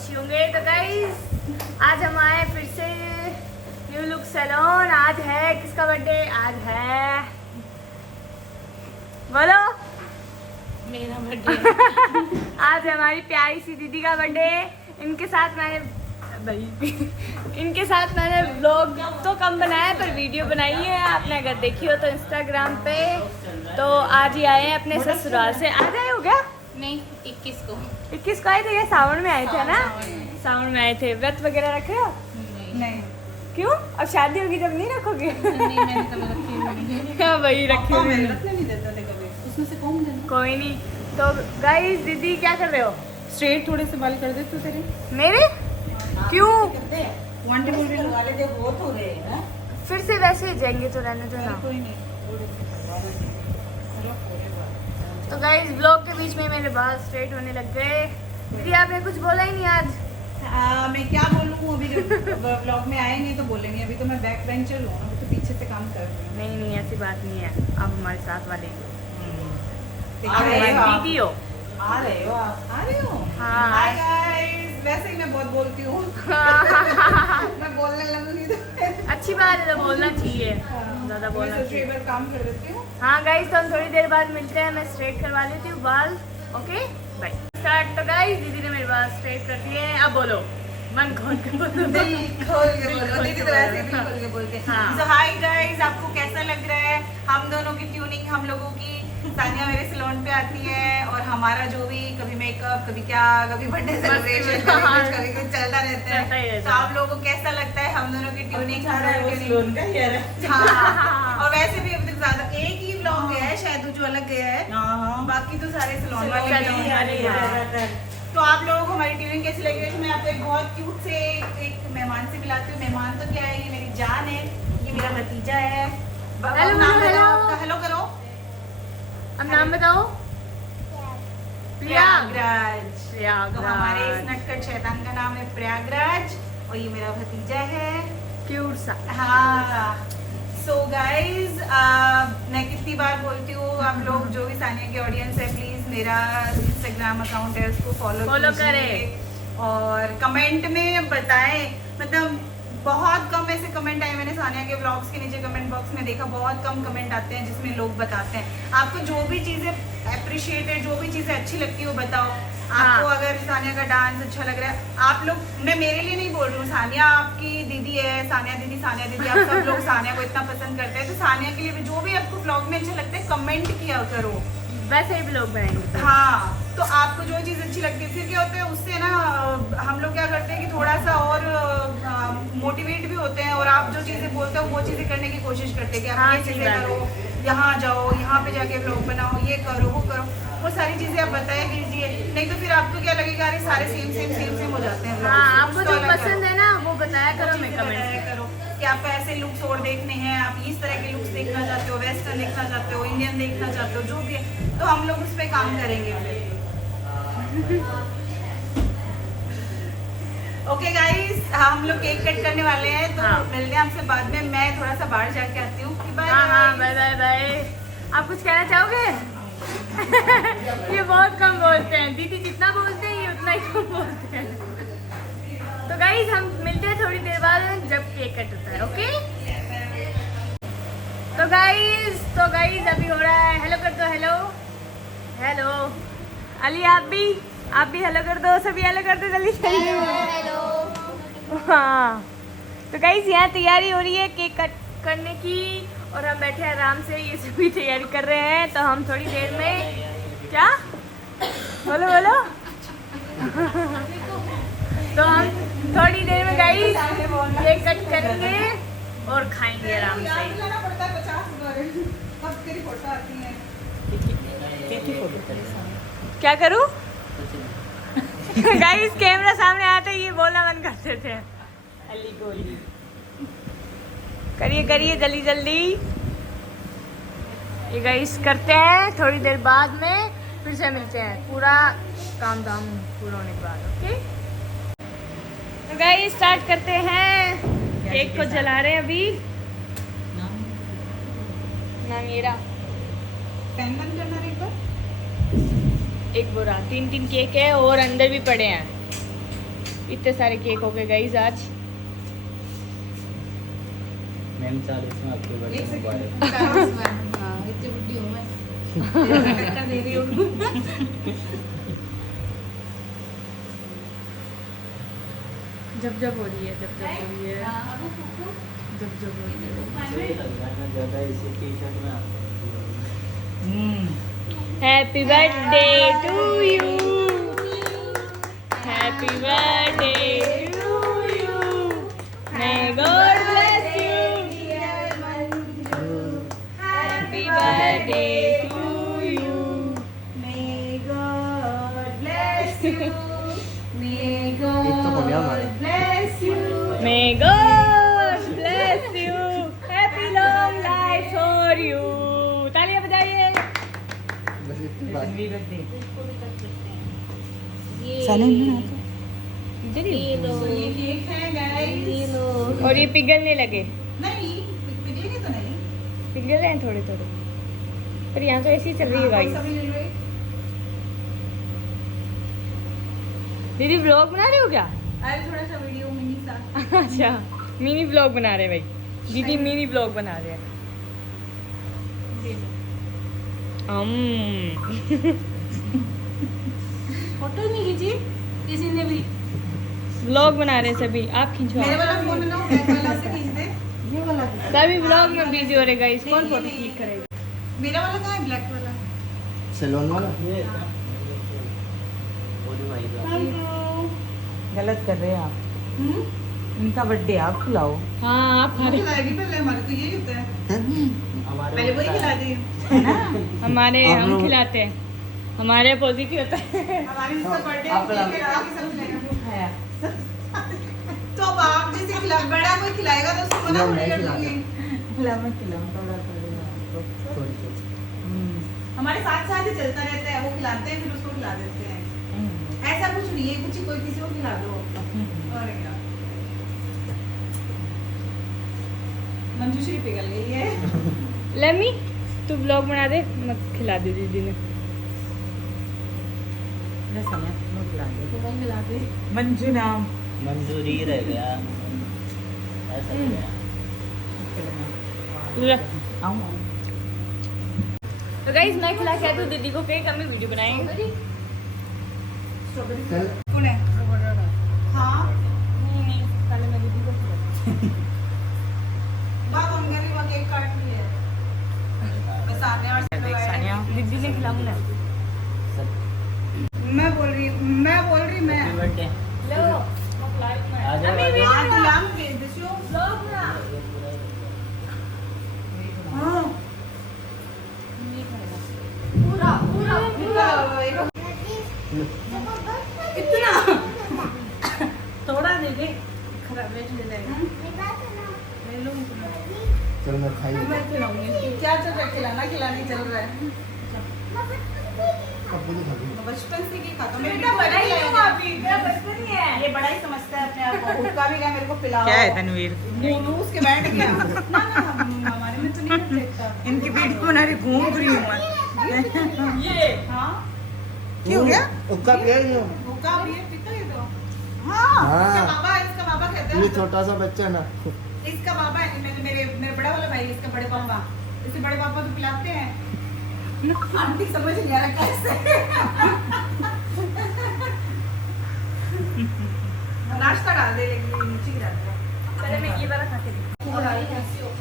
अच्छी होंगे। तो गाइस आज हम आए फिर से न्यू लुक सैलून। आज है किसका बर्थडे? आज है, बोलो, मेरा बर्थडे। आज हमारी प्यारी सी दीदी का बर्थडे। इनके साथ मैंने व्लॉग तो कम बनाया है पर वीडियो बनाई है, आपने अगर देखी हो तो इंस्टाग्राम पे। तो आज ही आए हैं अपने ससुराल से। आज आए हो क्या? नहीं, 21 को। 21 को आए थे? सावन में आए थे ना? सावन में आए थे। व्रत वगैरह रखे हो? नहीं। क्यों? अब शादी होगी जब नहीं रखोगे? नहीं, मैंने तो रखी हाँ वही रखी हुई है। नहीं देता थे कभी, उसमें से कौन देना। कोई नहीं। तो गाइस दीदी क्या कर रहे हो? स्ट्रेट थोड़े से बाल कर दे तू तेरे। मेरे? क्यों? वांटे बोल रहे वाले दे बहुत हो रहे हैं। फिर से वैसे ही जाएंगे तो रहने दो ना। कोई नहीं। तो गाइस ब्लॉग के बीच में मेरे बाल स्ट्रेट होने लग गए। दीदी आपने कुछ बोला ही नहीं आज। मैं क्या बोलूँ, अभी जब व्लॉग में आए नहीं तो बोलेंगे। अभी तो मैं बैक बेंचर हूँ, अभी तो पीछे से काम कर रही हूँ। नहीं नहीं ऐसी बात नहीं है, आप हमारे साथ वाले आ रहे हो आप? दीदी हो। आ रहे हो आप? आ रहे हो? हाँ। हाय गाइस, वैसे ही मैं बहुत बोलती हूँ। मैं बोलने लगूंगी तो अच्छी बात है, तो बोलना चाहिए, हाँ, ज्यादा मैं बोलना सोची चाहिए। एक बार काम कर देती हूँ। हाँ गाइस तो हम थोड़ी देर बाद मिलते हैं। मैं स्ट्रेट करवा लेती हूँ बाल। Okay bye. स्टार्ट। तो गाइस दीदी ने मेरे बाल स्ट्रेट कर दिए। अब बोलो, मन खोल के बोलो। दिल खोल के बोलो। दीदी तो वैसे ही दिल खोल के बोलते हैं। हाँ। So hi guys, आपको कैसा लग रहा है हम दोनों की ट्यूनिंग? हम लोगों की सानिया मेरे सैलून पे आती है और हमारा जो भी कभी मेकअप, कभी क्या, कभी बर्थडे सेलिब्रेशन, कभी कुछ चलता रहता चलता ही है। रहता तो है। आप लोगों को कैसा लगता है हम दोनों की ट्यूनिंग? हाँ। और वैसे भी अभी तक ज्यादा एक ही व्लॉग गया है, शायद जो अलग गया है, बाकी तो सारे सैलून वाले सैलून वाले गए हैं। हैं। तो आप लोगों को हमारी ट्यूनिंग कैसी लगी है? मैं आपको एक बहुत क्यूट से एक मेहमान से मिलाती हूँ। मेहमान तो क्या है, ये मेरी जान है, ये मेरा भतीजा है। हेलो, नाम हेलो। बताओ आपका। हेलो करो। अब नाम बताओ। प्रयागराज। प्रयागराज। तो हमारे इस नटखट शैतान का नाम है प्रयागराज और ये मेरा भतीजा है। क्यूट सा। हाँ। सो गाइज, मैं कितनी बार बोलती हूँ, आप लोग जो भी सानिया के ऑडियंस है, प्लीज मेरा इंस्टाग्राम अकाउंट है उसको फॉलो करें और कमेंट में बताएं। मतलब बहुत कम ऐसे कमेंट आए, मैंने सानिया के व्लॉग्स के नीचे कमेंट बॉक्स में देखा, बहुत कम कमेंट आते हैं जिसमें लोग बताते हैं आपको जो भी चीज़ें अप्रिशिएटेड, जो भी चीज़ें अच्छी लगती है वो बताओ। आपको अगर सानिया का डांस अच्छा लग रहा है, आप लोग, मैं मेरे लिए नहीं बोल रही हूँ, सानिया आपकी दीदी है, सानिया दीदी आप सब लोग सानिया को इतना पसंद करते हैं, तो सानिया के लिए भी जो भी आपको व्लॉग में अच्छा लगता है कमेंट किया करो, वैसे ही ब्लॉग बनाएंगे। हाँ। तो आपको जो चीज़ अच्छी लगती है, फिर क्या होता है उससे ना हम लोग क्या करते हैं कि थोड़ा सा और मोटिवेट भी होते हैं और आप जो चीज़ें बोलते हो वो चीज़ें करने की कोशिश करते हैं कि आप ये चीज़ें करो, यहाँ जाओ, यहाँ पे जाके व्लॉग बनाओ, ये करो, वो करो, वो सारी चीज़ें आप बताया कीजिए। नहीं तो फिर आपको क्या लगेगा, अरे सारे सेम हो जाते हैं। हाँ, आपको जो पसंद है ना वो बताया करो, मैं कमेंट करो कि आपको ऐसे लुक्स और देखने हैं, आप इस तरह के लुक्स देखना चाहते हो, वेस्टर्न देखना चाहते हो, इंडियन देखना चाहते हो, जो भी है, तो हम लोग उस पर काम करेंगे फिर। ओके गाइस, हम लोग केक कट करने वाले हैं, तो हाँ। मिलते हैं आपसे बाद में। मैं थोड़ा सा बाहर जाके आती हूँ। बाय हाँ बाय बाय बाय। आप कुछ कहना चाहोगे? ये बहुत कम बोलते हैं, दीदी जितना बोलते हैं ये उतना ही कम बोलते हैं। तो गाइस हम मिलते हैं थोड़ी देर बाद जब केक कट होता है। ओके तो गाइस अभी हो रहा है, हेलो कर दो, हेलो हेलो। अली आप भी हेलो कर दो, सभी हेलो कर दो जल्दी जल्दी। हाँ तो गाइस यहाँ तैयारी हो रही है केक कट करने की और हम बैठे हैं आराम से, ये सभी तैयारी कर रहे हैं। तो हम थोड़ी देर में, क्या बोलो तो हम थोड़ी देर में गाइस केक कट करेंगे और खाएंगे आराम से। क्या करूँ गाइस? कैमरा सामने आते ही ये बोलना बंद करते थे। अली गोली करिए जल्दी जल्दी। ये गाइस करते हैं, थोड़ी देर बाद में फिर से मिलते हैं, पूरा काम धाम पूरा होने के बाद। ओके तो गाइस स्टार्ट करते हैं। केक को जला रहे हैं अभी। नाम मेरा पैन बंद करना एक बार। एक बोरा 3 केक है और अंदर भी पड़े हैं। इतने सारे केक हो गए गाइस आज। मैम 40 में आपके बर्थडे एक सेकंड। मुबारक। हाँ, इतनी बुड्ढी हूँ मैं। धक्का दे रही हूँ। जब हो रही है, जब हो रही है, जब हो रही है। सही लग रहा है ना, ज़्यादा इसी टी-शर्ट में आता happy birthday to you, happy birthday to you, may God bless you, happy birthday to you, May God bless you. May एक तो हो गया हमारे। God bless you. May God bless you, happy long life for you. तालियां बजाइए। इधर ही हो। So ये cake है guys. और ये पिघलने लगे, नहीं, पिघलेंगे तो नहीं. पिघल रहे हैं थोड़े थोड़े, पर यहाँ तो ऐसी ही चल रही है हाँ, गाइस। सभी ले लो एक. दीदी ब्लॉग बना रहे हो क्या? अरे थोड़ा सा वीडियो मिनी सा. अच्छा, मिनी ब्लॉग बना रहे हैं भाई, दीदी मिनी ब्लॉग बना रहे हैं। फोटो नहीं खींची किसी ने भी. ब्लॉग बना रहे हैं सभी, आप खींचो। मेरे वाला फोन ना बैक वाला से खींच दे. ये वाला. सभी ब्लॉग में बिजी हो रहे गाइस, कौन नहीं, फोटो नहीं, क्लिक करेगा? मेरा वाला कहाँ है ब्लैक वाला? सैलून वाला ये बोली भाई का गलत कर रहे हैं आप। हम्म. इनका बर्थडे आप खिलाओ। हाँ आप वो हमारे खिलाएगी पहले, हमारे तो यही होता है. हमारे पहले वही खिला दी. हमारे आप हम लोग- खिलाते हैं, हमारे अपोजिट ही होता है। हमारी उसका बर्थडे आप खिला- खाया। तो अब आप जैसे खिला बड़ा कोई खिलाएगा तो उसको मना नहीं, थोड़ी मैं कर खिलाता। दूंगी. खिलाओ खिलाओ थोड़ा थोड़ा। थोड़ी सी। हमारे साथ साथ ही चलता रहता है, वो खिलाते हैं फिर उसको खिला देते हैं. ऐसा कुछ नहीं है, कुछ ही कोई किसी को खिला दो. और क्या. मंजूश्री पिघल गई है. लमी तू ब्लॉग बना दे, मत खिला दे दीदी ने। खिला दे. मंजू नाम। मंजूरी रह गया ऐसा हो गया। तो गाइस मैं खिला के दूँ दीदी को केक, हमें वीडियो बनाएंगे। चल कौन है? हाँ. नहीं नहीं, पहले मैं दीदी को खिलाती बात हम करें, वो केक काट लिया. बस आने और हूँ। दीदी ने खिलाऊँ ना। मैं बोल रही मैं हैप्पी बर्थडे लो आ जाओ आ जाओ। आज लाम भेज दियो. ब्लॉग बना। हाँ. पूरा पूरा पूरा इतना थोड़ा दे दे. खराब वेट ले लेगा. ले लो. चल मैं खाइए मैं खिलाऊंगी. क्या चल रहा है? खिलाना खिलानी चल रहा है. अब बोलो खाइए। बचपन से की खाता हूँ. बेटा बड़ा ही हूँ अभी, मेरा बचपन ही है। ये बड़ा ही समझता है अपने आप को. हुक्का भी क्या मेरे को पिलाओ. क्या है तनवीर? मुंह के बैठ गया. ना ना हमारे में तो नहीं देखता. इनकी वीडियो बना रही, घूम रही हूँ मैं। ये हाँ. क्या हो गया? उसका पेड़ नहीं हो। हुक्का भी है, पीता है तो. हाँ. इसका बाबा कहते हैं. ये छोटा सा बच्चा ना इसका बाबा है. मेरे बड़ा वाला भाई, इसका बड़े पापा. इसके बड़े पापा तो पिलाते हैं. आंटी समझ नहीं आ रहा कैसे. नाश्ता डाल दे, लेकिन ये नीचे गिरा दे. पहले मैं ये वाला खा के देखूँ।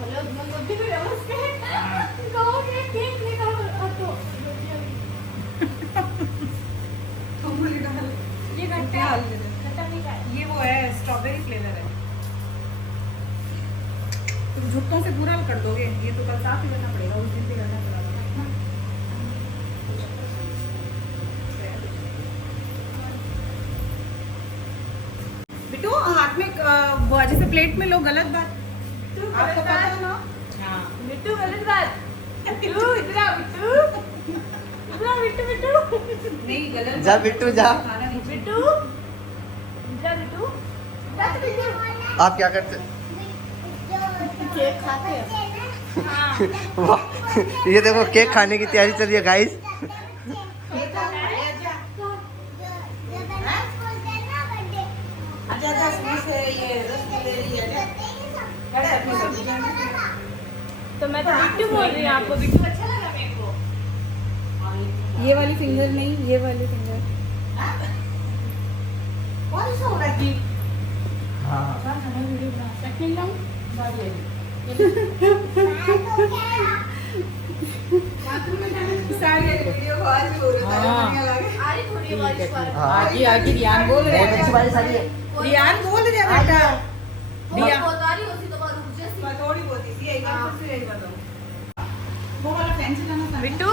अंगूली डाल. ये खट्टा डाल है। दे दे. खट्टा नहीं खाए। ये वो है, स्ट्रॉबेरी फ्लेवर है. तुम झुट्टों से पूरा कर दोगे. ये तो कल साथ ही करना पड़ेगा, उस दिन भी करना पड़ेगा. बिट्टू हाथ में वो जैसे प्लेट में लो, गलत बात. आपको पता है ना. मिट्टू गलत बात। मिट्टू इधर आ, मिट्टू इधर आ, मिट्टू मिट्टू नहीं गलत. जा बिट्टू जा। खाना नहीं. मिट्टू इधर आ, मिट्टू जा तो मिट्टू। आप क्या करते केक खाते हैं. हाँ वाह ये देखो केक खाने की तैयारी चल रही है गाइस। तो मैं तो बिट्टू बोल रही हूँ, आपको बिट्टू अच्छा लगा मेरे को? ये वाली फिंगर नहीं, ये वाली फिंगर आगे आगे ध्यान बोल रहे बहुत अच्छी हैं, वाली साड़ी है। ध्यान बोल रहे हैं बेटा। थोड़ी बहुत ही एक बार फिर यही बताओ, वो वाला फैंसी लाना था बिट्टू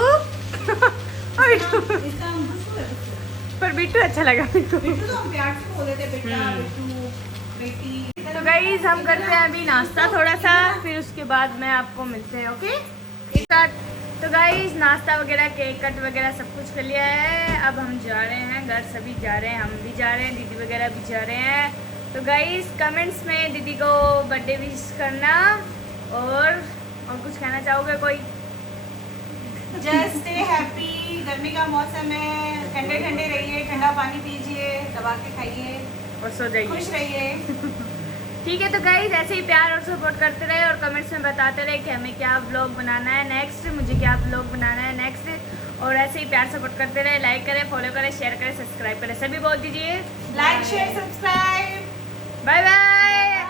हाँ, बिट्टू इसका हम दूसरा है, दूसरा। पर बिट्टू अच्छा लगा मेरे को। बिट्टू तो हम प्यार से बोले थे, बेटा बिट्टू बेटी। तो गाइस हम करते हैं अभी नाश्ता थोड़ा सा, फिर उसके बाद में आपको मिलते हैं, ओके स्टार्ट। तो गाइस नाश्ता वगैरह केक कट वगैरह सब कुछ कर लिया है, अब हम जा रहे हैं घर, सभी जा रहे हैं, हम भी जा रहे हैं, दीदी वगैरह भी जा रहे हैं। तो गाइस कमेंट्स में दीदी को बर्थडे विश करना, और कुछ कहना चाहोगे कोई? जस्ट स्टे हैप्पी, गर्मी का मौसम है, ठंडे ठंडे रहिए, ठंडा पानी पीजिए, दबा के खाइए, और सो जाइए। खुश रहिए। ठीक है, तो गाइज ऐसे ही प्यार और सपोर्ट करते रहे और कमेंट्स में बताते रहे कि हमें क्या व्लॉग बनाना है नेक्स्ट, मुझे क्या व्लॉग बनाना है नेक्स्ट, और ऐसे ही प्यार सपोर्ट करते रहे। लाइक करें, फॉलो करें, शेयर करें, सब्सक्राइब करें, सभी बोल दीजिए like share subscribe. Bye bye.